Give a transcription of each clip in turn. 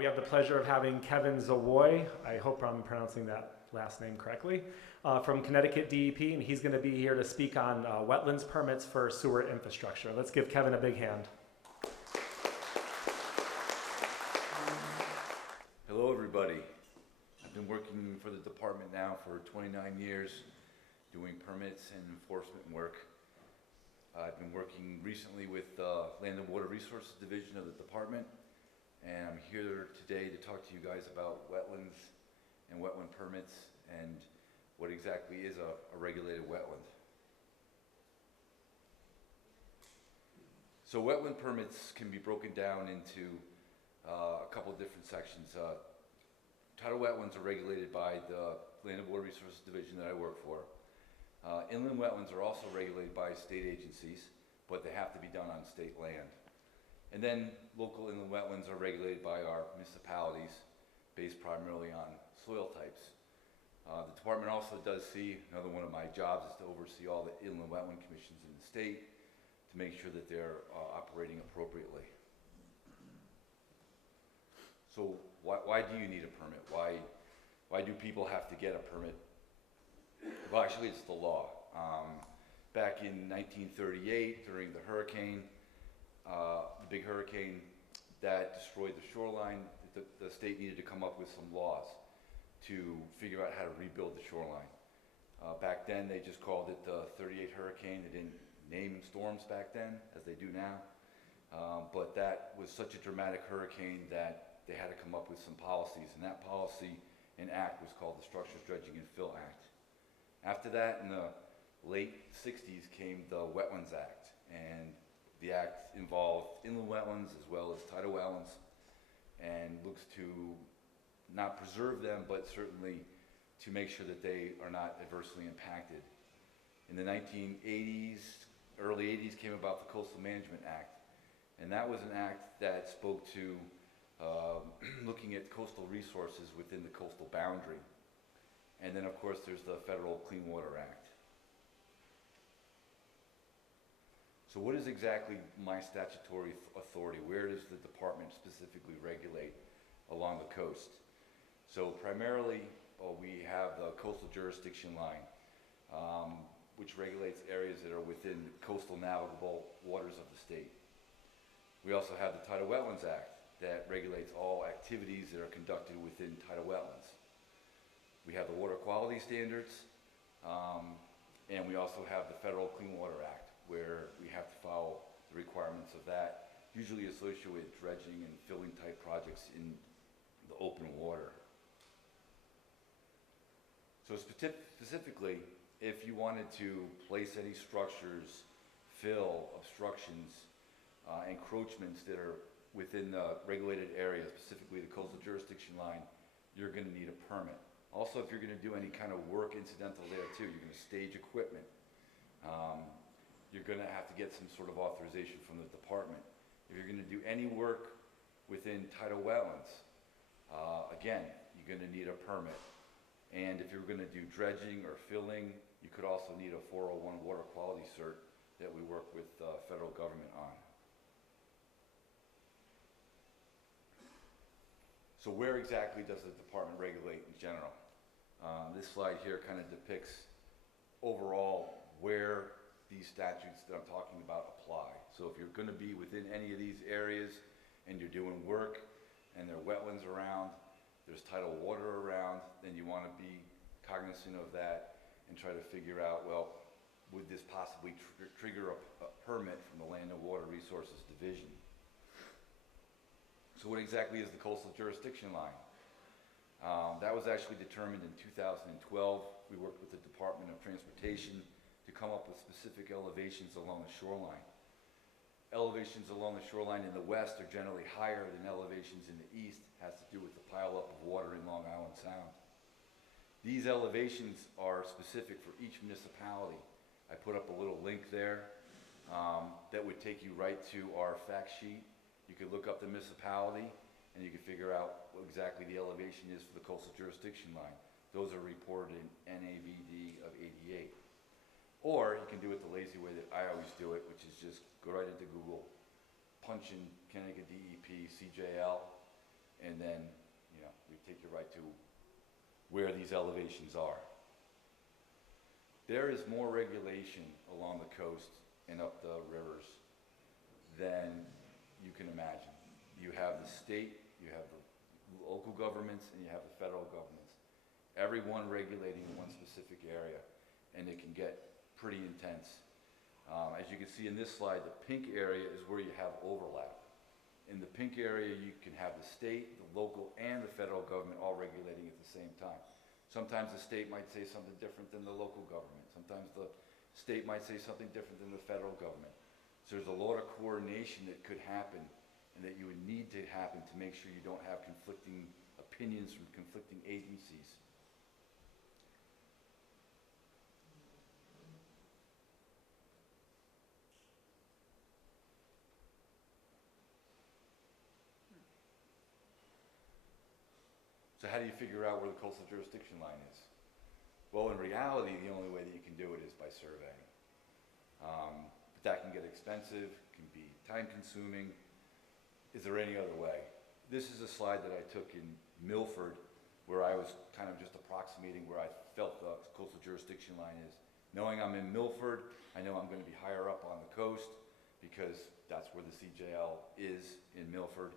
We have the pleasure of having Kevin Zawoy, I hope I'm pronouncing that last name correctly, from Connecticut DEP, and he's going to be here to speak on wetlands permits for sewer infrastructure. Let's give Kevin a big hand. Hello everybody. I've been working for the department now for 29 years doing permits and enforcement work. I've been working recently with the Land and Water Resources Division of the department, and I'm here today to talk to you guys about wetlands and wetland permits and what exactly is a regulated wetland. So wetland permits can be broken down into a couple of different sections. Tidal wetlands are regulated by the Land and Water Resources Division that I work for. Inland wetlands are also regulated by state agencies, but they have to be done on state land. And then local inland wetlands are regulated by our municipalities, based primarily on soil types. The department also does see, another one of my jobs is to oversee all the inland wetland commissions in the state to make sure that they're operating appropriately. So why do you need a permit? Why do people have to get a permit? Well, actually, it's the law. Back in 1938, during the hurricane, the big hurricane that destroyed the shoreline, the state needed to come up with some laws to figure out how to rebuild the shoreline. Back then, they just called it the 38 hurricane. They didn't name storms back then, as they do now. But that was such a dramatic hurricane that they had to come up with some policies, and that policy and act was called the Structures, Dredging, and Fill Act. After that, in the late 60s, came the Wetlands Act, and the act involved inland wetlands as well as tidal wetlands, and looks to not preserve them, but certainly to make sure that they are not adversely impacted. In the 1980s, early 80s, came about the Coastal Management Act, and that was an act that spoke to looking at coastal resources within the coastal boundary. And then, of course, there's the Federal Clean Water Act. So what is exactly my statutory authority? Where does the department specifically regulate along the coast? So primarily, we have the coastal jurisdiction line, which regulates areas that are within coastal navigable waters of the state. We also have the Tidal Wetlands Act that regulates all activities that are conducted within tidal wetlands. We have the water quality standards, and we also have the Federal Clean Water Act, where we have to follow the requirements of that, usually associated with dredging and filling type projects in the open water. So specifically, if you wanted to place any structures, fill, obstructions, encroachments that are within the regulated area, specifically the coastal jurisdiction line, you're going to need a permit. Also, if you're going to do any kind of work incidental there too, you're going to stage equipment, you're going to have to get some sort of authorization from the department. If you're going to do any work within tidal wetlands, again, you're going to need a permit. And if you're going to do dredging or filling, you could also need a 401 water quality cert that we work with the federal government on. So where exactly does the department regulate in general? This slide here kind of depicts overall where these statutes that I'm talking about apply. So if you're going to be within any of these areas and you're doing work and there are wetlands around, there's tidal water around, then you want to be cognizant of that and try to figure out, well, would this possibly trigger a permit from the Land and Water Resources Division? So what exactly is the coastal jurisdiction line? That was actually determined in 2012. We worked with the Department of Transportation to come up with specific elevations along the shoreline. Elevations along the shoreline in the west are generally higher than elevations in the east. Has to do with the pileup of water in Long Island Sound. These elevations are specific for each municipality. I put up a little link there that would take you right to our fact sheet. You could look up the municipality and you can figure out what exactly the elevation is for the coastal jurisdiction line. Those are reported in NAVD of 88. Or you can do it the lazy way that I always do it, which is just go right into Google, punch in Connecticut DEP, CJL, and and then, you know, we take you right to where these elevations are. There is more regulation along the coast and up the rivers than you can imagine. You have the state, you have the local governments, and you have the federal governments. Everyone regulating one specific area, and it can get pretty intense. As you can see in this slide, the pink area is where you have overlap. In the pink area, you can have the state, the local, and the federal government all regulating at the same time. Sometimes the state might say something different than the local government. Sometimes the state might say something different than the federal government. So there's a lot of coordination that could happen and that you would need to happen to make sure you don't have conflicting opinions from conflicting agencies. So how do you figure out where the coastal jurisdiction line is? Well, in reality, the only way that you can do it is by surveying. But that can get expensive, can be time consuming. Is there any other way? This is a slide that I took in Milford, where I was kind of just approximating where I felt the coastal jurisdiction line is. Knowing I'm in Milford, I know I'm going to be higher up on the coast because that's where the CJL is in Milford.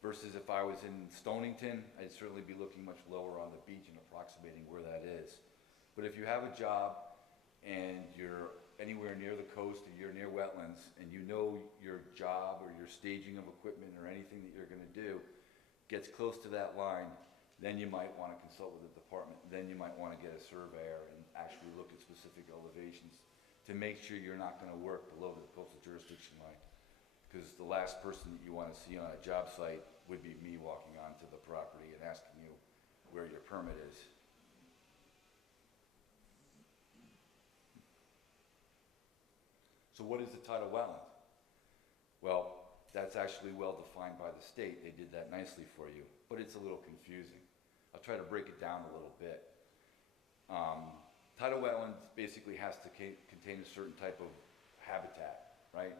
Versus if I was in Stonington, I'd certainly be looking much lower on the beach and approximating where that is. But if you have a job and you're anywhere near the coast or you're near wetlands and you know your job or your staging of equipment or anything that you're going to do gets close to that line, then you might want to consult with the department. Then you might want to get a surveyor and actually look at specific elevations to make sure you're not going to work below the coastal jurisdiction line. Because the last person that you want to see on a job site would be me walking onto the property and asking you where your permit is. So what is the tidal wetland? Well, that's actually well defined by the state. They did that nicely for you, but it's a little confusing. I'll try to break it down a little bit. Tidal wetland basically has to contain a certain type of habitat, right?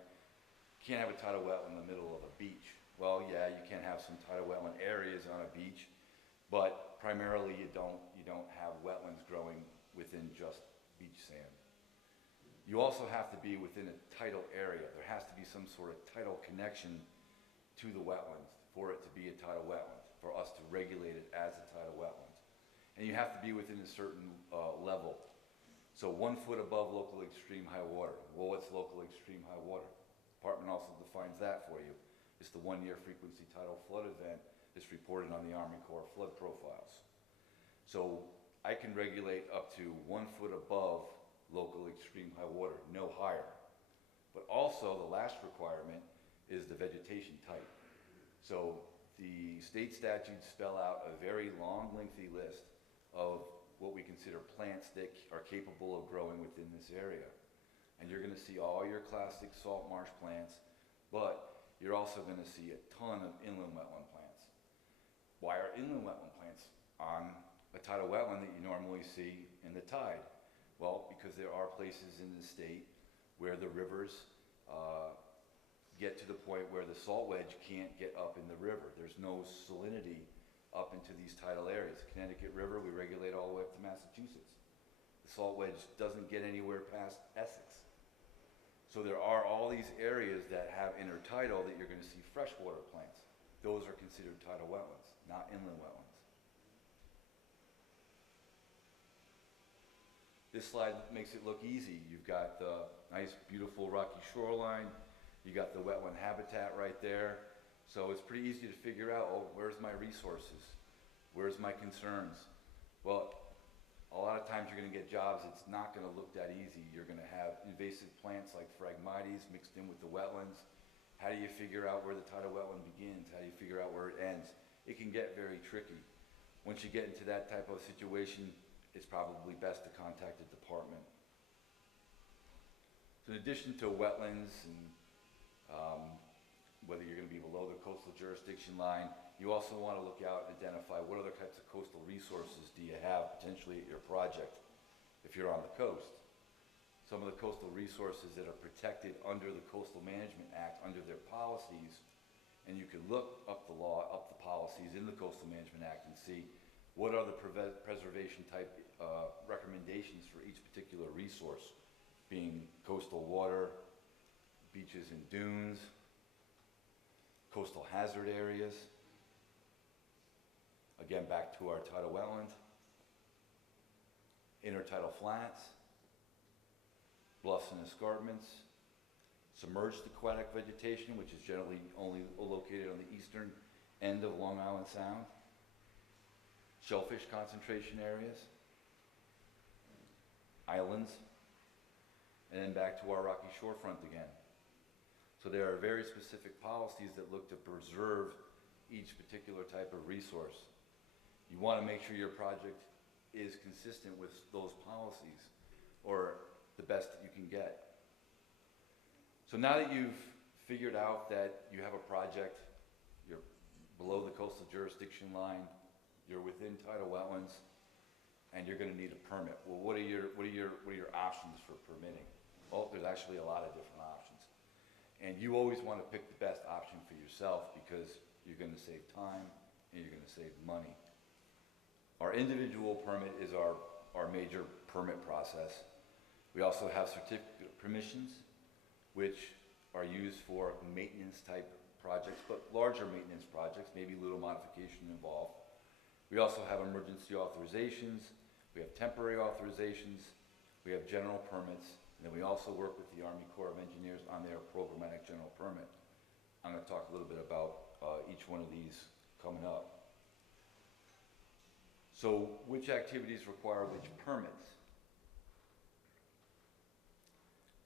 You can't have a tidal wetland in the middle of a beach. Well, yeah, you can have some tidal wetland areas on a beach, but primarily you don't have wetlands growing within just beach sand. You also have to be within a tidal area. There has to be some sort of tidal connection to the wetlands for it to be a tidal wetland, for us to regulate it as a tidal wetland. And you have to be within a certain level. So 1 foot above local extreme high water. Well, what's local extreme high water? Department also defines that for you. It's the 1-year frequency tidal flood event that's reported on the Army Corps flood profiles. So I can regulate up to 1 foot above local extreme high water, no higher. But also the last requirement is the vegetation type. So the state statutes spell out a very long, lengthy list of what we consider plants that are capable of growing within this area. And you're going to see all your classic salt marsh plants, but you're also going to see a ton of inland wetland plants. Why are inland wetland plants on a tidal wetland that you normally see in the tide? Well, because there are places in the state where the rivers get to the point where the salt wedge can't get up in the river. There's no salinity up into these tidal areas. The Connecticut River, we regulate all the way up to Massachusetts. The salt wedge doesn't get anywhere past Essex. So there are all these areas that have intertidal that you're going to see freshwater plants. Those are considered tidal wetlands, not inland wetlands. This slide makes it look easy. You've got the nice, beautiful rocky shoreline. You got the wetland habitat right there. So it's pretty easy to figure out, oh, where's my resources? Where's my concerns? Well, a lot of times you're going to get jobs, it's not going to look that easy. You're going to have invasive plants like Phragmites mixed in with the wetlands. How do you figure out where the tidal wetland begins? How do you figure out where it ends? It can get very tricky. Once you get into that type of situation, it's probably best to contact the department. So in addition to wetlands and whether you're going to be below the coastal jurisdiction line, you also want to look out and identify what other types of coastal resources do you have potentially at your project if you're on the coast. Some of the coastal resources that are protected under the Coastal Management Act, under their policies, and you can look up the law, up the policies in within the Coastal Management Act and see what are the preservation type recommendations for each particular resource, being coastal water, beaches and dunes, coastal hazard areas, again back to our tidal wetland, intertidal flats, bluffs and escarpments, submerged aquatic vegetation, which is generally only located on the eastern end of Long Island Sound, shellfish concentration areas, islands, and then back to our rocky shorefront again. So there are very specific policies that look to preserve each particular type of resource. You want to make sure your project is consistent with those policies, or the best that you can get. So now that you've figured out that you have a project, you're below the coastal jurisdiction line, you're within tidal wetlands, and you're going to need a permit. Well, what are your options for permitting? Well, there's actually a lot of different options. And you always want to pick the best option for yourself because you're going to save time and you're going to save money. Our individual permit is our major permit process. We also have certificate of permissions, which are used for maintenance type projects, but larger maintenance projects, maybe a little modification involved. We also have emergency authorizations, we have temporary authorizations, we have general permits, and then we also work with the Army Corps of Engineers on their programmatic general permit. I'm going to talk a little bit about each one of these coming up. So which activities require which permits?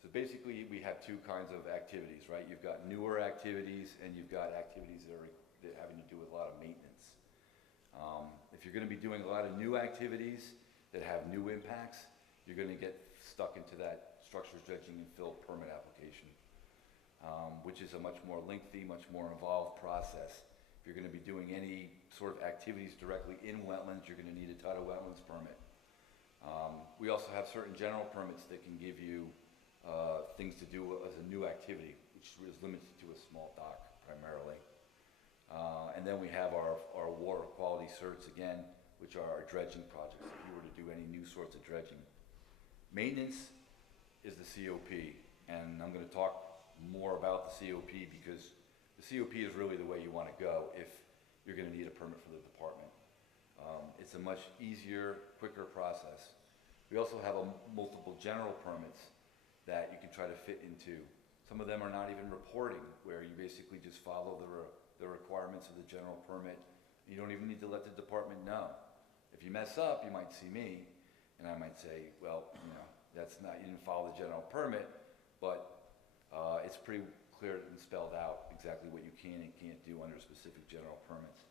So basically we have two kinds of activities, right? You've got newer activities and you've got activities that are having to do with a lot of maintenance. If you're going to be doing a lot of new activities that have new impacts, you're going to get stuck into that structures dredging and fill permit application, which is a much more lengthy, much more involved process. If you're going to be doing any sort of activities directly in wetlands, you're going to need a tidal wetlands permit. We also have certain general permits that can give you things to do as a new activity, which is limited to a small dock primarily. And then we have our water quality certs again, which are our dredging projects, if you were to do any new sorts of dredging. Maintenance is the COP, and I'm going to talk more about the COP because the COP is really the way you want to go if you're going to need a permit for the department. It's a much easier, quicker process. We also have multiple general permits that you can try to fit into. Some of them are not even reporting, where you basically just follow the requirements of the general permit. You don't even need to let the department know. If you mess up, you might see me, and I might say, well, you know, that's not, you didn't follow the general permit, but it's pretty clear and spelled out exactly what you can and can't do under specific general permits.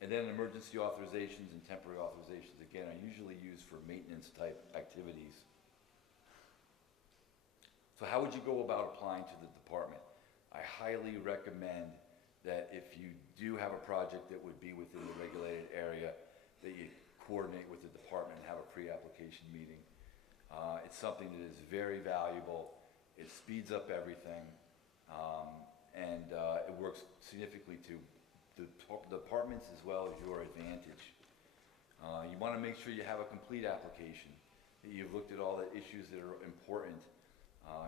And then emergency authorizations and temporary authorizations, again, are usually used for maintenance type activities. So how would you go about applying to the department? I highly recommend that if you do have a project that would be within the regulated area, that you coordinate with the department and have a pre-application meeting. It's something that is very valuable. It speeds up everything, and it works significantly to the departments as well as your advantage. You want to make sure you have a complete application, that you've looked at all the issues that are important.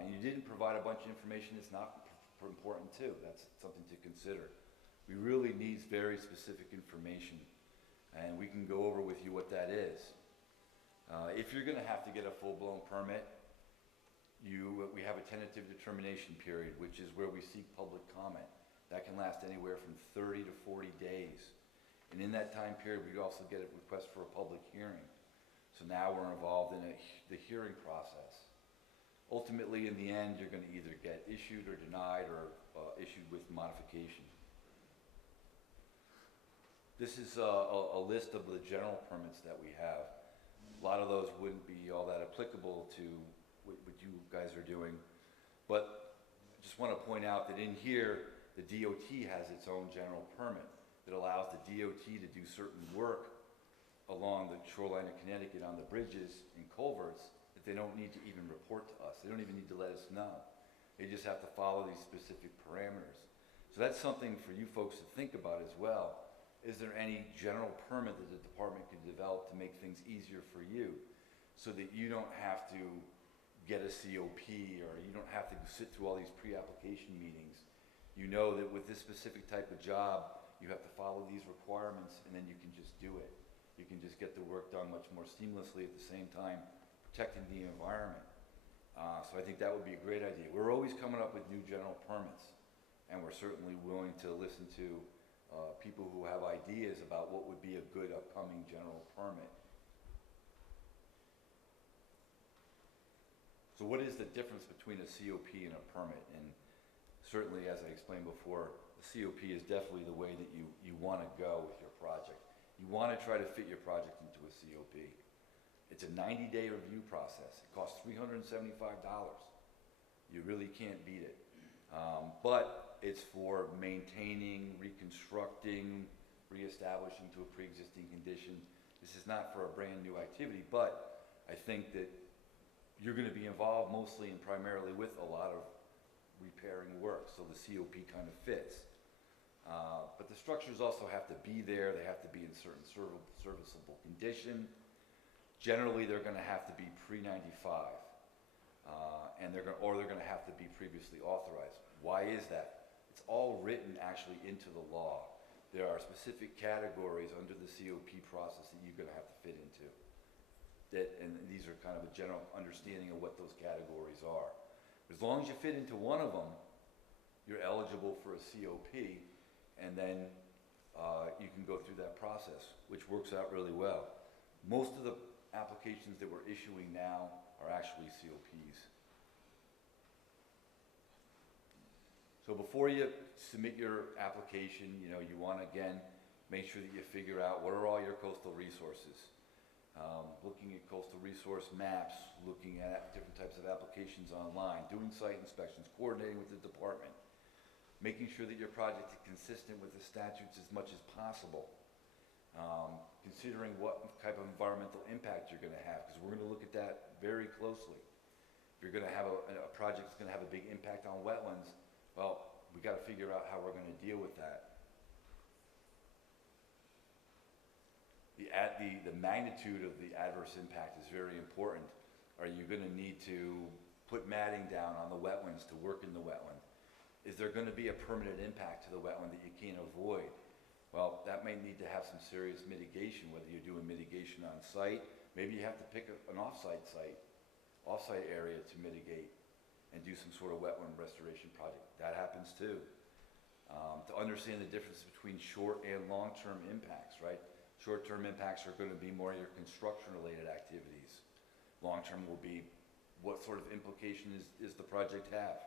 And you didn't provide a bunch of information that's not important too. That's something to consider. We really need very specific information, and we can go over with you what that is. If you're going to have to get a full-blown permit, we have a tentative determination period, which is where we seek public comment. That can last anywhere from 30 to 40 days. And in that time period, we also get a request for a public hearing. So now we're involved in the hearing process. Ultimately, in the end, you're going to either get issued or denied or issued with modification. This is a list of the general permits that we have. A lot of those wouldn't be all that applicable to what you guys are doing. But I just want to point out that in here, the DOT has its own general permit that allows the DOT to do certain work along the shoreline of Connecticut on the bridges and culverts that they don't need to even report to us. They don't even need to let us know. They just have to follow these specific parameters. So that's something for you folks to think about as well. is there any general permit that the department could develop to make things easier for you so that you don't have to get a COP or you don't have to sit through all these pre-application meetings? You know that with this specific type of job, you have to follow these requirements and then you can just do it. You can just get the work done much more seamlessly at the same time protecting the environment. So I think that would be a great idea. We're always coming up with new general permits, and we're certainly willing to listen to people who have ideas about what would be a good upcoming general permit. So what is the difference between a COP and a permit? And certainly, as I explained before, the COP is definitely the way that you want to go with your project. You want to try to fit your project into a COP. It's a 90-day review process. It costs $375. You really can't beat it. But it's for maintaining, reconstructing, reestablishing to a pre-existing condition. This is not for a brand new activity, but I think that you're going to be involved mostly and primarily with a lot of repairing work, so the COP kind of fits. But the structures also have to be there. They have to be in certain serviceable condition. Generally, they're going to have to be pre-95, and they're going to have to be previously authorized. Why is that? It's all written actually into the law. There are specific categories under the COP process that you're going to have to fit into. And these are kind of a general understanding of what those categories are. As long as you fit into one of them, you're eligible for a COP, and then you can go through that process, which works out really well. Most of the applications that we're issuing now are actually COPs. So before you submit your application, you want to, again, make sure that you figure out what are all your coastal resources. Looking at coastal resource maps, looking at different types of applications online, doing site inspections, coordinating with the department, making sure that your project is consistent with the statutes as much as possible, considering what type of environmental impact you're going to have, because we're going to look at that very closely. If you're going to have a project that's going to have a big impact on wetlands, well, we got to figure out how we're going to deal with that. The magnitude of the adverse impact is very important. Are you going to need to put matting down on the wetlands to work in the wetland? Is there going to be a permanent impact to the wetland that you can't avoid? Well, that may need to have some serious mitigation, whether you're doing mitigation on site. Maybe you have to pick an offsite area to mitigate and do some sort of wetland restoration project. That happens too. To understand the difference between short and long-term impacts, right? Short-term impacts are going to be more your construction-related activities. Long-term will be what sort of implication is the project have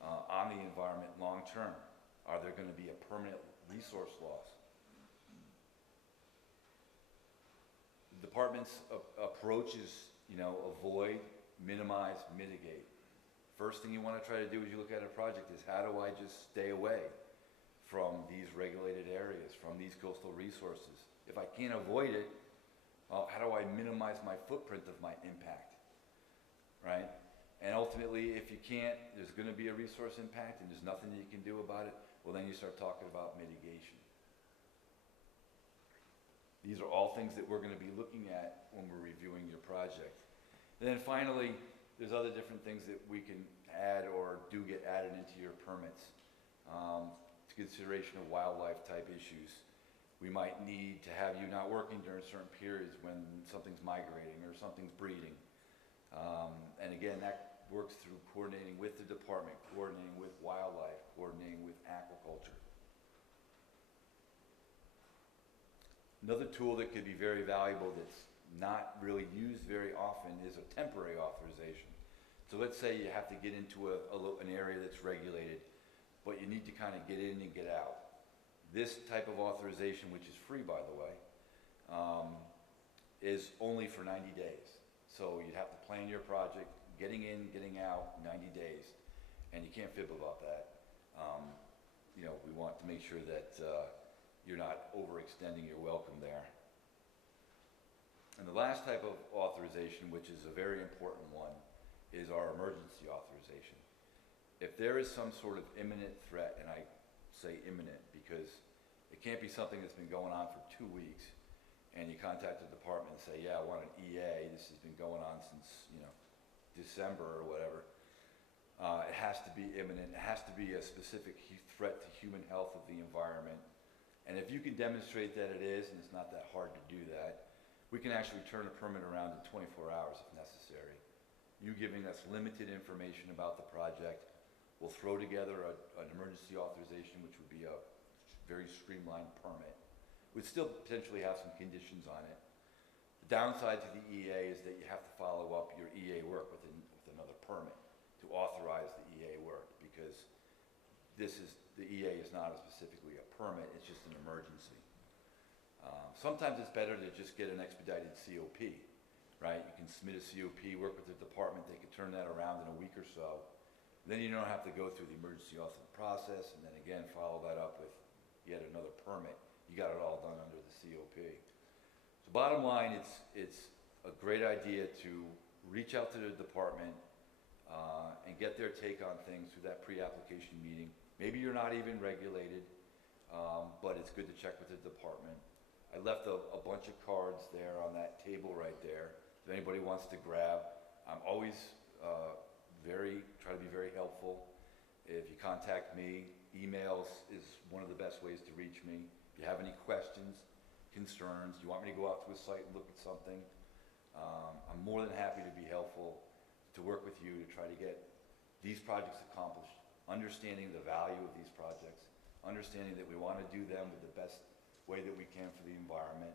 on the environment long-term. Are there going to be a permanent resource loss? The department's approach is, avoid, minimize, mitigate. First thing you want to try to do as you look at a project is, how do I just stay away from these regulated areas, from these coastal resources? If I can't avoid it, well, how do I minimize my footprint of my impact, right? And ultimately, if you can't, there's going to be a resource impact and there's nothing that you can do about it, well, then you start talking about mitigation. These are all things that we're going to be looking at when we're reviewing your project. And then finally, there's other different things that we can add or do get added into your permits. To consideration of wildlife type issues. We might need to have you not working during certain periods when something's migrating or something's breeding. And again, that works through coordinating with the department, coordinating with wildlife, coordinating with aquaculture. Another tool that could be very valuable that's not really used very often is a temporary authorization. So let's say you have to get into an area that's regulated, but you need to kind of get in and get out. This type of authorization, which is free by the way, is only for 90 days. So you'd have to plan your project, getting in, getting out, 90 days, and you can't fib about that. We want to make sure that you're not overextending your welcome there. And the last type of authorization, which is a very important one, is our emergency authorization. If there is some sort of imminent threat, and I say imminent because It can't be something that's been going on for 2 weeks, and you contact the department and say, yeah, I want an EA, this has been going on since, you know, December or whatever. It has to be imminent, it has to be a specific threat to human health of the environment. And if you can demonstrate that it is, and it's not that hard to do that, we can actually turn a permit around in 24 hours if necessary. You giving us limited information about the project, we'll throw together an emergency authorization, which would be a very streamlined permit. We'd still potentially have some conditions on it. The downside to the EA is that you have to follow up your EA work with another permit to authorize the EA work, because the EA is not specifically a permit, it's just an emergency. Sometimes it's better to just get an expedited COP, right? You can submit a COP, work with the department, they can turn that around in a week or so. Then you don't have to go through the emergency authorization process, and then again, follow that up with yet another permit. You got it all done under the COP. So bottom line, it's a great idea to reach out to the department and get their take on things through that pre-application meeting. Maybe you're not even regulated, but it's good to check with the department. I left a bunch of cards there on that table right there. If anybody wants to grab, I'm always try to be very helpful. If you contact me, emails is one of the best ways to reach me. If you have any questions, concerns, you want me to go out to a site and look at something, I'm more than happy to be helpful, to work with you to try to get these projects accomplished, understanding the value of these projects, understanding that we want to do them with the best way that we can for the environment,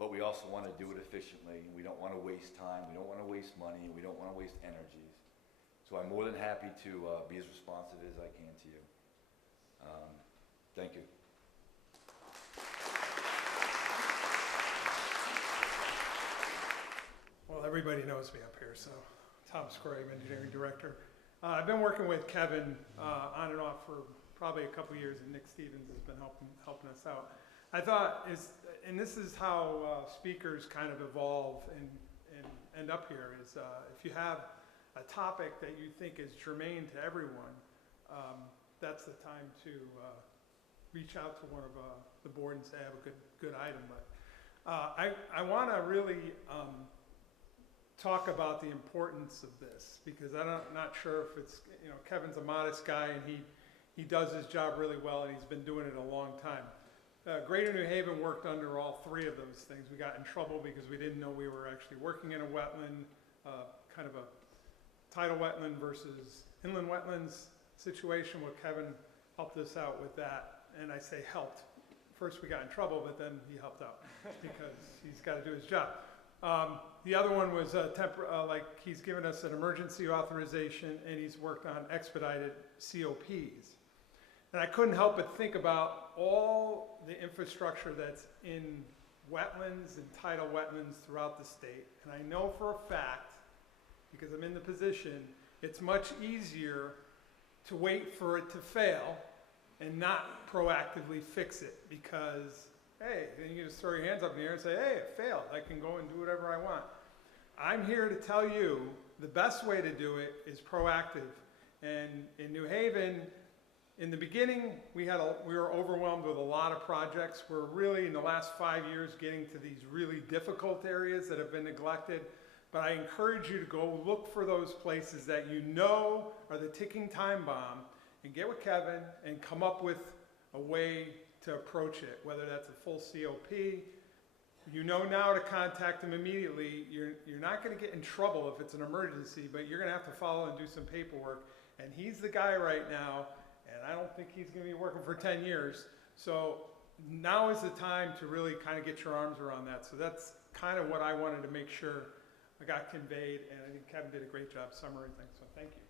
but we also want to do it efficiently. We don't want to waste time, we don't want to waste money, we don't want to waste energies. So I'm more than happy to be as responsive as I can to you. Thank you. Well, everybody knows me up here, so Tom Square, Engineering Director. I've been working with Kevin on and off for probably a couple years, and Nick Stevens has been helping us out. I thought, and this is how speakers kind of evolve and end up here, is if you have a topic that you think is germane to everyone, that's the time to reach out to one of the board and say, I have a good item. But I want to really talk about the importance of this, because I'm not sure if it's, you know, Kevin's a modest guy and he does his job really well, and he's been doing it a long time. Greater New Haven worked under all three of those things. We got in trouble because we didn't know we were actually working in a wetland, kind of a tidal wetland versus inland wetlands situation, where Kevin helped us out with that. And I say helped. First we got in trouble, but then he helped out because he's got to do his job. The other one was like he's given us an emergency authorization, and he's worked on expedited COPs. And I couldn't help but think about all the infrastructure that's in wetlands and tidal wetlands throughout the state. And I know for a fact, because I'm in the position, it's much easier to wait for it to fail and not proactively fix it, because, hey, then you just throw your hands up in the air and say, hey, it failed. I can go and do whatever I want. I'm here to tell you the best way to do it is proactive. And in New Haven, in the beginning, we were overwhelmed with a lot of projects. We're really, in the last 5 years, getting to these really difficult areas that have been neglected. But I encourage you to go look for those places that you know are the ticking time bomb, and get with Kevin and come up with a way to approach it, whether that's a full COP. You know now to contact him immediately. You're not going to get in trouble if it's an emergency, but you're going to have to follow and do some paperwork. And he's the guy right now, and I don't think he's going to be working for 10 years. So now is the time to really kind of get your arms around that. So that's kind of what I wanted to make sure I got conveyed, and I think Kevin did a great job summarizing, so thank you.